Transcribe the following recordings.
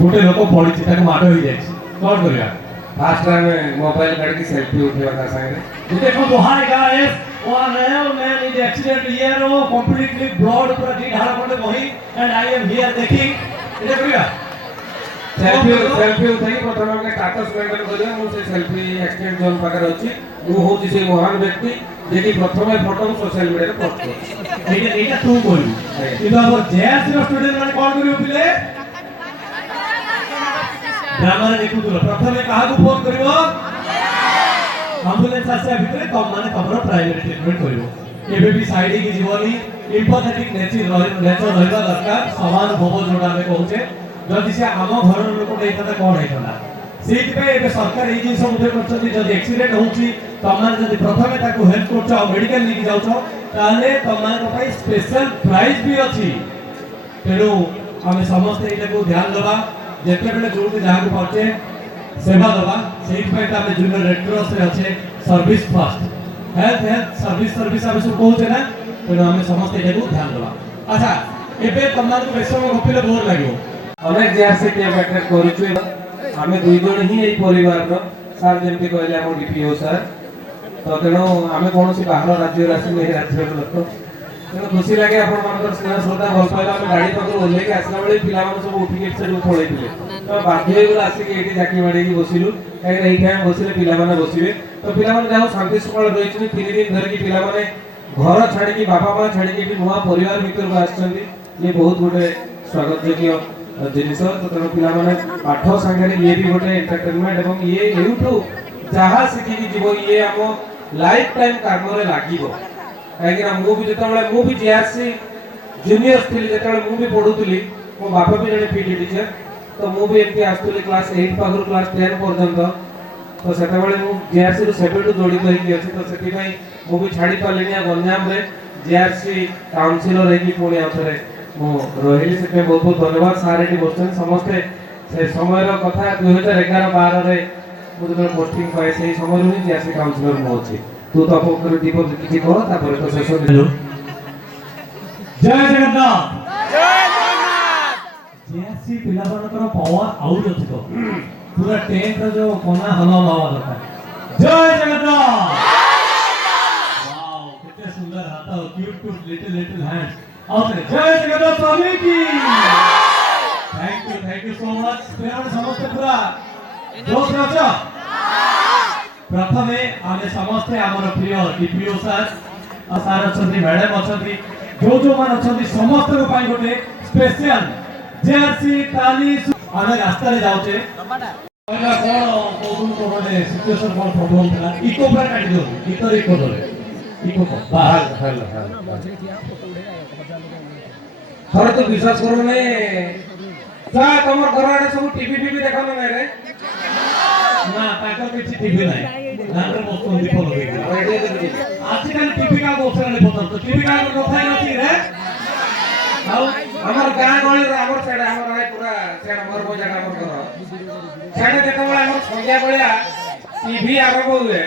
गोटे लोक पड़ी माड़ हो जाए कौन कर फास्ट टाइम मोबाइल काढ़ सेल्फी उठेवा ता संगे देखो hi guys one real man in the accident here completely blood पूरा दी ढाल पड़े वही and I am here देखी ये करिया सेल्फी उठाई प्रथम के स्टेटस मेंटेन करिया मु से सेल्फी एक्सचेंज जोन पाकर अछि मु होची से महान व्यक्ति जे कि प्रथम फोटो सोशल मीडिया रे पोस्ट कर एटा तू बोलू किंतु हमर जेएस रो स्टूडेंट माने कोन करियो पिले ग्रामर देखु तो प्रथम कहा को फोन करियो एम्बुलेंस आसे भितरे कम माने तमरो प्राइवेट ट्रीटमेंट करियो एबे भी साइड की जीवनी एम्पैथेटिक नेचर रहबा दरकार समान भव जोडा में कहूचे जदि से आम घर लोक देता कौन होता से सरकार ये जिन कर एक्सीडेंट होची तमार जदि प्रथमे ताको हेल्प करछो मेडिकल लेके जाउछो ताले तमार पई स्पेशल प्राइज भी अछि तेणु आम समस्त एटा को ध्यान देबा जेते बेले जोटी जहा को पहुंचे सेवा देबा सेहि पई तामे जूनियर रेड क्रॉस रे अच्छे सर्विस फर्स्ट हेल्थ सर्विस आम सब कहूचे ना तेणु आम समस्त एटा को ध्यान देबा अच्छा एबे तमार को बेसम गपिले बोर लागो अनेक जेआरसी टीम अटेंड करूछु आमे दुई जण ही एई परिवार रो सर जेमति कहले हम डीपीओ सर तो तेणु आमे कोनोसी बाहर राज्य रासी नहीं राज्य लोक तेणु खुशी लागे आपण मानकर स्नेह श्रद्धा भल पाइला आमे गाड़ी पकर ओल्ले के आसला बेले पिला मन सब उठी के सेडू पळै दिले तो बाध्य होई गेला आसी के एठी जाकी माडी की बसिलु काई एई टाइम बसिले पिला माने बसिबे तो पिला माने जाओ शांति सुकळ रहिछि 3 दिन धर की पिला माने घर छाडी की बापा मां छाडी की नुवा परिवार भीतर को आछंदी ये बहुत गोटे स्वागत योग्य जिनिस तो तेणु पिला माने पाठ संगे ये भी गोटे एंटरटेनमेंट एवं ये एउठू जहा सिखी जीव ये हम लाइफ टाइम काम रे लागिबो काहे कि मु भी जतबेले मु भी जेआरसी जूनियर थिली जतबेले मु भी पढुतली मो बापा भी जने पीटी टीचर तो मु भी एमती आस्तुली क्लास 8 पाखर क्लास 10 पर्यंत तो सेतबेले मु जेआरसी रो सेबेटू जोडी होई अछि तो सेति पई मु भी छाडी पालेनी गंजाम रे जेआरसी काउंसिलर रे की पुणी आथरे मो रोहिली से बहुत बहुत धन्यवाद सारे एटी बसछन समस्त से समय रो कथा 2011 12 रे मु जब पोस्टिंग पाए से समय रो जेआरसी काउंसिलर मो अछि तू तो अपन दीप किछि करो तापर तो शेष हेलो जय जगन्नाथ जेआरसी पिला मानकर पावर आउट अछि तो पूरा टेंट रो जो कोना हवा हवा दरकार जय जगन्नाथ वाओ कितने सुंदर हाथ क्यूट लिटिल हैंड्स और जय जगन्नाथ स्वामी की थैंक यू सो मच पिलाने समस्त पूरा जोश रच प्रथमे आमे समस्त हमर प्रिय डीपीओ सर सर अछंती मैडम अछंती जो मान अछंती समस्त को पाई गोटे स्पेशल जेआरसी ताली आमे रास्ता रे जाउचे पहिला कोन कोने सिचुएशन कोन प्रॉब्लम था इको पर काटी दो भीतर इको दो इको को बाहर हर तो विश्वास करो ने सा तमर घर आड़े सब टीवी देखो ना रे ना ताकर किछि टीवी नाही नागर बस्तु दीप लगे आजकल टीवी का बोसरा ने पता तो टीवी का कथा नथि रे आउ हमर गां गळी रे हमर सेडा हमर है पूरा सेड हमर को जगह हमर घर सेडे देखो बळे हमर संज्ञा बळिया टीवी आरंभ हुए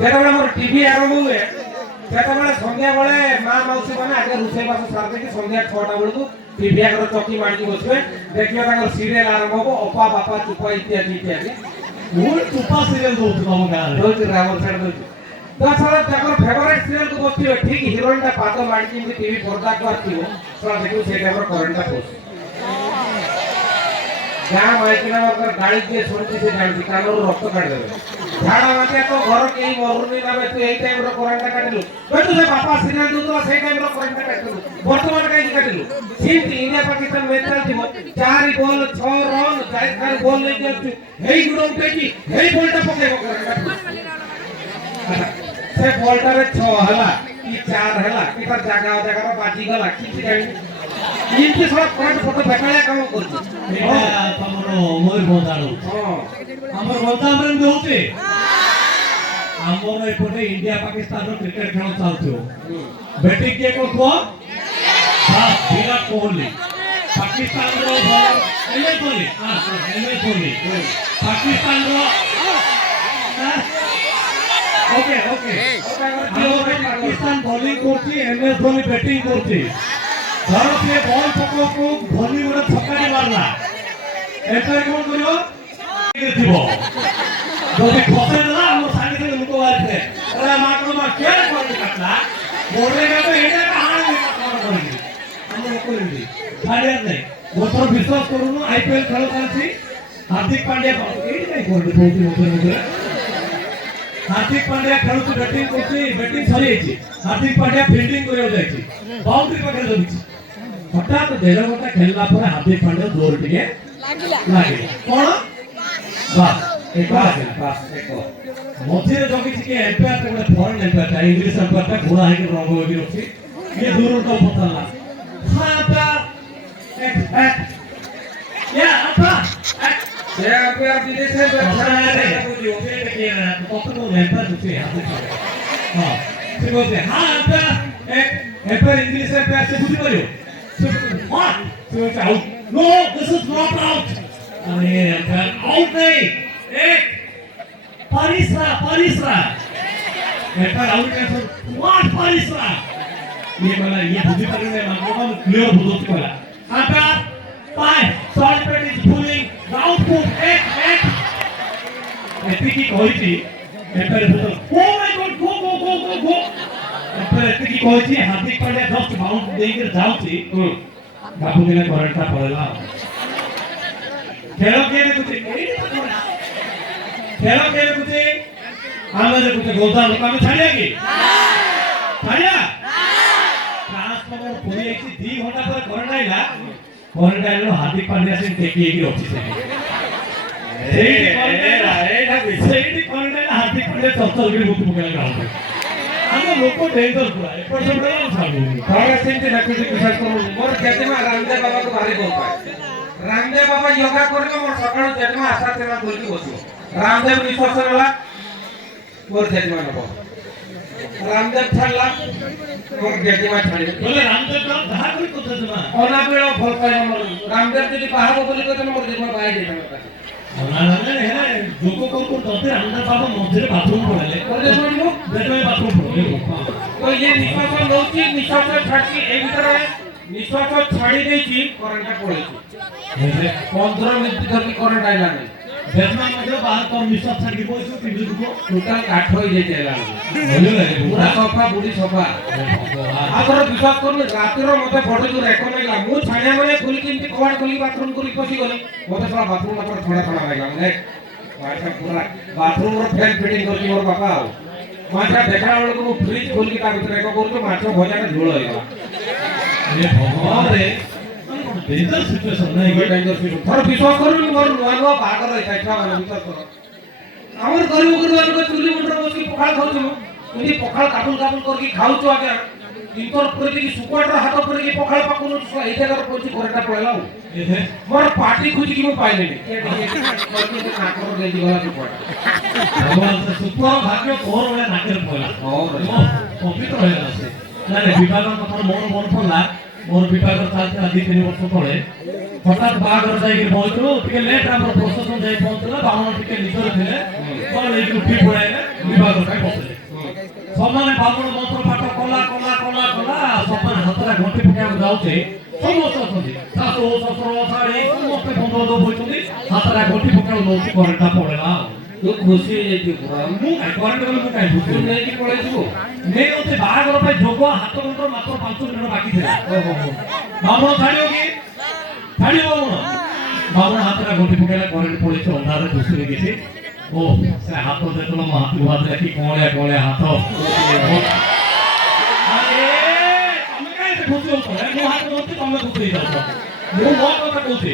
देखो बळे हमर टीवी आरंभ हुए सेतबेले संध्या बेले मां मौसी माने आगे रुसै बास सार दे कि संध्या 6टा बेलू टीवी आगर चौकी माडी बसबे देखियो ताकर सीरियल आरंभ हो अपा बापा चुपा इत्यादि मूल चुपा सीरियल दो तुम गां रोज रावल साइड दो तो सारा ताकर फेवरेट सीरियल को बसती ठीक हीरोइन ता पाद माडी कि टीवी पर्दा को आथियो सारा देखियो से टाइम करंट ता पोस गां माइकिना वर्कर गाड़ी जे सुनती से जानती कानरो रक्त काट देबे झाड़ा माते तो घर के मरुनी नामे तू एई टाइम रो करंट काटलु बेटू से पापा सीरियल दूतला से टाइम रो करंट काटलु वर्तमान काई काटलु सिंध इंडिया पाकिस्तान मैच चलथिबो 4 बॉल 6 रन 4 बॉल ले के हेई गुडो उठे की हेई बॉलटा पकेबो करंट से बॉलटा रे 6 हला की 4 हला की पर जगह बाजी गला किछि जानि इनके सब करंट फोटो फेकाया काम करछि एटा तमरो मोर बोदाळो हमर बोलता हमरे होते हमर एपटे इंडिया पाकिस्तान रो क्रिकेट खेल चलथो बैटिंग के को विराट कोहली पाकिस्तान रो एमएस धोनी पाकिस्तान रो ओके पाकिस्तान बॉलिंग करछि एमएस धोनी बैटिंग करछि ଧର ସିଏ ବଲ୍ ପକକୁ ଭଲି ଗୋଟେ ଛକାଟି ମାରଲା ଏଠାରେ କଣ କରିବ ଥିବ ଯଦି ଖସେଇ ଦେଲା ଆମ ସାଙ୍ଗେ ସାଙ୍ଗେ ଲୋକ ବାହାରିଥିଲେ ଆରେ ମାକଡ଼ ମା କେଡେ କରିକି କାଟଲା ବୋର୍ଡରେ ଗଲେ ଏଇଟା କାହାଣୀ କଣ କରିବି ଆମ ଲୋକ ଏମିତି ଛାଡ଼ିବାର ନାହିଁ ଗୋଥର ବିଶ୍ୱାସ କରୁନୁ IPL ଖେଳ ଚାଲିଛି ହାର୍ଦ୍ଦିକ ପାଣ୍ଡ୍ୟା ଏଇଠି କାଇଁ କରିବି କହୁଛି ମଝିରେ ମଝିରେ हार्दिक पांड्या खेलुची बैटिंग करची बैटिंग सरी आइची हार्दिक पांड्या फील्डिंग करयो जाइची बाउंड्री पाखे जगिची हठात 1.5 घंटा खेलला पर हार्दिक पांड्या जोर टिके लागिला कोन बस एक बस एक मझिरे जगिची के एम्पायर ते गोटे फॉरेन एम्पायर ता इंग्लिश एम्पायर ता घोड़ा है के रंग होगी रखी ये दूर तो पतला हां ता एक या apa ये एम्पायर विदेश में बैठा है तो तो एम्पायर दूसरे हाथ में हां से बोलते हां एम्पायर इंग्लिश एम्पायर से बुझी परियो से व्हाट से out no this is not out अरे एम्पायर आउट नहीं एक परिसरा एम्पायर आउट कैसे व्हाट परिसरा ये वाला ये बुझी परियो ने मतलब क्लियर बुझो वाला आता पाए शॉट पे इज पुलिंग राउंड पुट एक एतिकी कहैछि एम्पायर बुझो oh my God go umpire एतिकी कहैछि हार्दिक पांड्या जस्ट बाउंड देकर जाउछि बाबू दिने करंटा पड़ेला खेल के देखुछि आमे देखुछि गोलदार लोक आमे छाड़िया की छाड़िया ट्रांसफॉर्मर पुरी आइछि 2 घंटा पर करंट आइला हार्दिक पांड्या से टेकी की रखी से हार्दिक पांड्या चौथर के मुक्त पकड़ा ग्राउंड हम लोग डेंजर पूरा एपर से बड़ा छाड़ू थोड़ा सिंह नकुल विश्वास करू मोर जेतेमा रामदेव बाबा को भारी बोल पाए रामदेव बाबा योगा करके मोर सकाळ जेतेमा आशा तेना बोल के बसो रामदेव विश्वास वाला मोर जेतेमा नको रामदेव छाड़ला मोर जेतेमा छाड़ी बोले रामदेव का जहां कोई कोथा जमा ओना बेलो भल पाए मोर रामदेव जदी बाहर बोली को मोर जेतेमा बाय जेतेमा ओना है जोको को तोते रामदेव बाबा मझरे बाथरूम पड़ले मोर जेतेमा जेतेमा बाथरूम पड़ले तो ये निश्वास नौची निश्वास छाड़ी ए भीतर निश्वास छाड़ी देची करंट पड़ेची 15 मिनिट धरि करंट आइला नहीं जेतना मतलब बाहर तो निश्वास छाड़ी बोलछु टीवी को टोटल काठ होई जे चला बोले नहीं पूरा सफा बुडी सफा आगर विश्वास करनु रातिर मते बडे जो रेको लागला मु छानिया माने खुली किंती कवाड़ खुली बाथरूम को पसी गली मते सारा बाथरूम पर थोड़ा थोड़ा लागला माने माछा पूरा बाथरूम रो फैन फिटिंग करती मोर बापा माछा देखला बेल को फ्रिज खोल के ता भीतर रेको करतो माछा भजा का झोल होइला ये भगवान रे डेंजर सिचुएशन नहीं ये डेंजर सिचुएशन थोड़ा विश्वास करू मोर नुआ भागर रही था माने विश्वास करो हमर गरीब गरीब को चुली मुंडर बसी पखाल खाउछु इनी पखाल काबुल करके खाउछु आगे इनकर प्रति की सुपाटर हाथ पर की पखाल पाकुनु ए जगह पहुंची करटा पळेला मोर पार्टी खुजी की मु पाइले नहीं के करके नाकर दे दिगला सुपाटर भगवान से सुपर भाग्य तोर वाला नाकर पळेला और पवित्र होइला से ना रे विभागर कथा मोर मन पड़ला मोर विभागर चालते आदि 3 वर्ष तळे हठात बागर जाई के पहुंचलो टिके लेट हमर प्रोसेसन जाई पहुंचला बामण टिके निजर थिले कोन लेके उठी पड़ाइले विभागर काय बसले समाने बामण मंत्र पाठ कला सपन हतरा घंटे पकाउ जाउछे समस्त अछंती सासु ससुर साड़ी समस्त बंधु दो होइछंती हतरा घंटे पकाउ नउछि करंटा पड़ेला तू खुशी हो जाती पूरा मु काय करंट गले मु काय बुझु नहीं कि पळे छु ने ओते बागर पे जोग हाथ घंटा मात्र 5 मिनिट बाकी थिला बामण छाड़ियो की छाड़ियो बामण हतरा घंटे पकाइला करंट पड़ेछ अंधारे दुसरे गेছে ओ से हाथ देखलो म हाथ उहा देखि कोळे हाथ खुशी होतो है मु हाथ होते तमे खुशी जातो मु मो কথা কইছি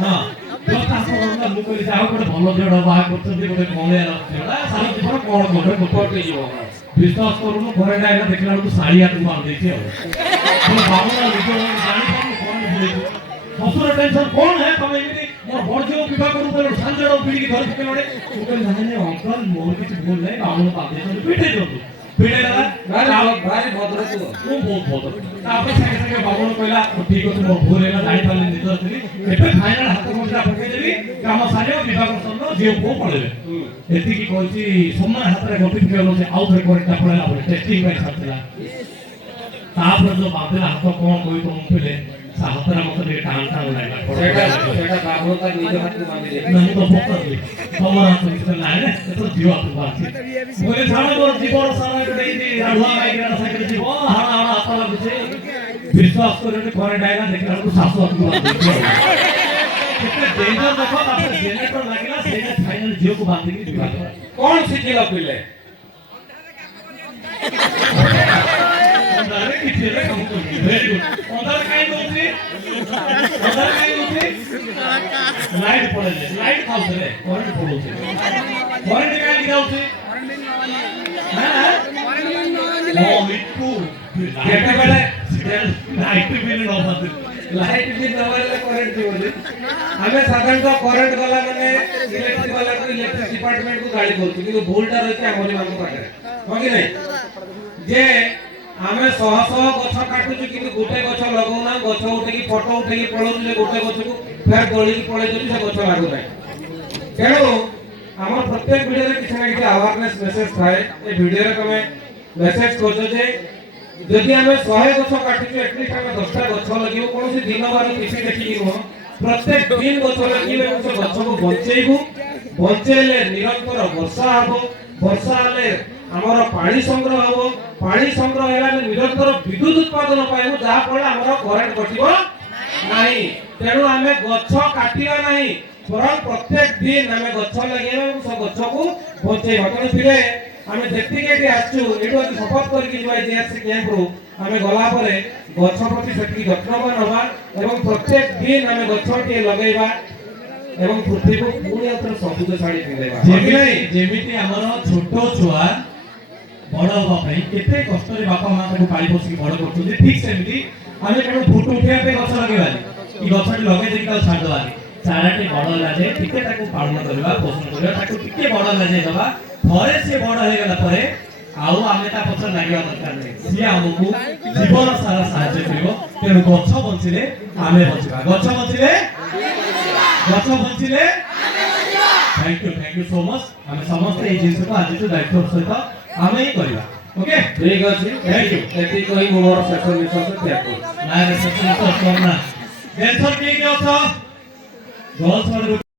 हां just আসলে মু কইছি আও কোন ভালো জড় বাহ করছন্তি কোন কোণে জড়া সারা জীবন কোণ করতে ଯିବ विश्वास करूनु घरे डाइला देखला तो साड़िया तू मार देछि हो तो बाबूला निजो जानि पानु कोन बोले ससुर टेंशन कोन है तमे एमिति मोर बड़जो विवाह करू पर संजड़ो पीड़ी की घर के लोड़े तू कह जाने अंकल मोर किछ बोल नहीं बाबूला पादे तो पीटे दो पीटे लगा भारी भद्र तू बहुत भद्र तापर संगे संगे बाबूला कहला ठीक ଅଛି मोर भूल हैला जानि पाले निजर थली एबे फाइनल हाथ मुद्रा पके देबी काम सारियो विवाह करसन जे को पड़ेबे एति की कहछि सम्मान हातरे गति फिकेलो से आउ थरे करटा पड़ेला बोले टेस्टिंग ପାଇଁ ଛାଡିଥିଲା ତାପରେ ଯୋଉ ବାନ୍ଧିଲା ହାତ କଣ କହି କହୁଥିଲେ ସେ ହାତଟା ମତେ ଟିକେ ଟାଣ ଟାଣ ଲାଗିଲା ସେଟା ବାବୁ ତା ନିଜ ହାତକୁ ବାନ୍ଧି ଦେଇଛି। ମୁଁ ତ ପଚାରିଲି ତମର ହାତ କିଛି ନାହିଁ ନା ଏତ ଝିଅ ହାତ ବାନ୍ଧି ମୁଁ କହିଲି ଛାଡ଼ ମୋର ଜୀବନ ସାରା ଗୋଟେ ଏଇଠି ରାଢୁଆ ମାଇକିନା ସାଇକେଲ ଯିବ ହାଣ ହାଣ ହାତ ଲାଗୁଛି ବିଶ୍ୱାସ କରିବେନି ଘରେ ଡାଇଲା ଦେଖିଲା ବେଳକୁ ଶାଶୁ ହାତକୁ ବାନ୍ଧି ଦେଇଛି କେତେ ଡେଞ୍ଜର ଦେଖ ତାପରେ ଜେନେରେଟର ଲାଗିଲା ସେଇଟା ଫାଇନାଲ ଝିଅକୁ ବାନ୍ଧିକି ଯିବା କଣ ଶିଖିଲ ପିଲେ? अंधारे की चेहरे काम करती वेरी गुड अंधार काई होती लाइट पड़े लाइट खाउते रे करंट पड़ोते करंट काई गिराउते हां ओ इट्टू केते बेले लाइट बिल न पाते लाइट भी नवाले करंट दिवले हमें साधारणतः करंट वाला माने इलेक्ट्रिक वाला को इलेक्ट्रिक डिपार्टमेंट को गाली करती কিন্তু ভুলটা রয়েছে আমরি মান পাখে হয় কি নাই যে ଆମେ ଶହ ଶହ ଗଛ କାଟୁଛୁ କିନ୍ତୁ ଗୋଟେ ଗଛ ଲଗାଉନା ଗଛ ଉଠେଇକି ଫଟୋ ଉଠେଇକି ପଳଉଛୁ ଯେ ଗୋଟେ ଗଛକୁ ଫେର ଦୋଳିକି ପଳେଇ ଯାଉଛି ସେ ଗଛ ଲାଗୁନାହିଁ। ତେଣୁ ଆମର ପ୍ରତ୍ୟେକ ଭିଡ଼ିଓରେ କିଛି ନା କିଛି ଆୱାରନେସ୍ ମେସେଜ ଥାଏ ଏ ଭିଡ଼ିଓରେ ତମେ ମେସେଜ କରୁଛ ଯେ ଯଦି ଆମେ 100 ଗଛ କାଟୁଛୁ ଏଟଲିଷ୍ଟ ଆମେ 10ଟା ଗଛ ଲଗେଇବୁ କୌଣସି ଦିନ ବାର କିଛି ଦେଖିକି ନୁହଁ ପ୍ରତ୍ୟେକ ଦିନ ଗଛ ଲଗେଇବୁ ଏବଂ ସେ ଗଛକୁ ବଞ୍ଚେଇବୁ ବଞ୍ଚେଇଲେ ନିରନ୍ତର ବର୍ଷା ହେବ ବର୍ଷା ହେଲେ ଆମର ପାଣି ସଂଗ୍ରହ ହେବ ପାଣି ସଂଗ୍ରହ ହେଲା ନିରନ୍ତର ବିଦ୍ୟୁତ ଉତ୍ପାଦନ ପାଇବୁ ଯାହା ଫଳରେ ଆମର କରେଣ୍ଟ କଟିବ ନାହିଁ। ତେଣୁ ଆମେ ଗଛ କାଟିବା ନାହିଁ ବରଂ ପ୍ରତ୍ୟେକ ଦିନ ଆମେ ଗଛ ଲଗେଇବା ଏବଂ ସେ ଗଛକୁ ବଞ୍ଚେଇବା। ତେଣୁ ପିଲେ ଆମେ ଯେତିକି ଏଠି ଆସିଛୁ ଏଠୁ ଆଜି ଶପଥ କରିକି ଯିବା ଜିଆରସି କ୍ୟାମ୍ପରୁ ଆମେ ଗଲା ପରେ ଗଛ ପ୍ରତି ସେତିକି ଯତ୍ନବାନ ହେବା ଏବଂ ପ୍ରତ୍ୟେକ ଦିନ ଆମେ ଗଛଟିଏ ଲଗେଇବା ଏବଂ ପୃଥିବୀକୁ ପୁଣି ଆଉଥରେ ସବୁଜ ଶାଢ଼ୀ ପିନ୍ଧେଇବା। ଯେମିତି ଆମର ଛୋଟ ଛୁଆ ବଡ଼ ହେବା ପାଇଁ କେତେ କଷ୍ଟରେ ବାପା ମା ତାକୁ ପାଳି ପୋଷିକି ବଡ଼ କରୁଛନ୍ତି ଠିକ୍ ସେମିତି ଆମେ କେବଳ ଫଟୋ ଉଠେଇବା ପାଇଁ ଗଛ ଲଗେଇବାନି କି ଗଛଟି ଲଗେଇ ଦେଇକି ତାକୁ ଛାଡ଼ିଦେବାନି ଚାରାଟି ବଡ଼ ହେଲା ଯାଏ ଟିକେ ତାକୁ ପାଳନ କରିବା ପୋଷଣ କରିବା ତାକୁ ଟିକେ ବଡ଼ ହେଲା ଯାଏ ଦେବା ଥରେ ସିଏ ବଡ଼ ହେଇଗଲା ପରେ ଆଉ ଆମେ ତା ପଛରେ ଲାଗିବା ଦରକାର ନାହିଁ ସିଏ ଆମକୁ ଜୀବନ ସାରା ସାହାଯ୍ୟ କରିବ। ତେଣୁ ଗଛ ବଞ୍ଚିଲେ ଆମେ ବଞ୍ଚିବା ଗଛ ବଞ୍ଚିଲେ थैंक यू सो मच आम समस्त ये जिन को आज दायित्व सहित आम ही करवा ओके ठीक अछि थैंक यू एति कहि मोर सेशन विश्वास त्याग ना सेशन करना टेंशन ठीक है गर्ल्स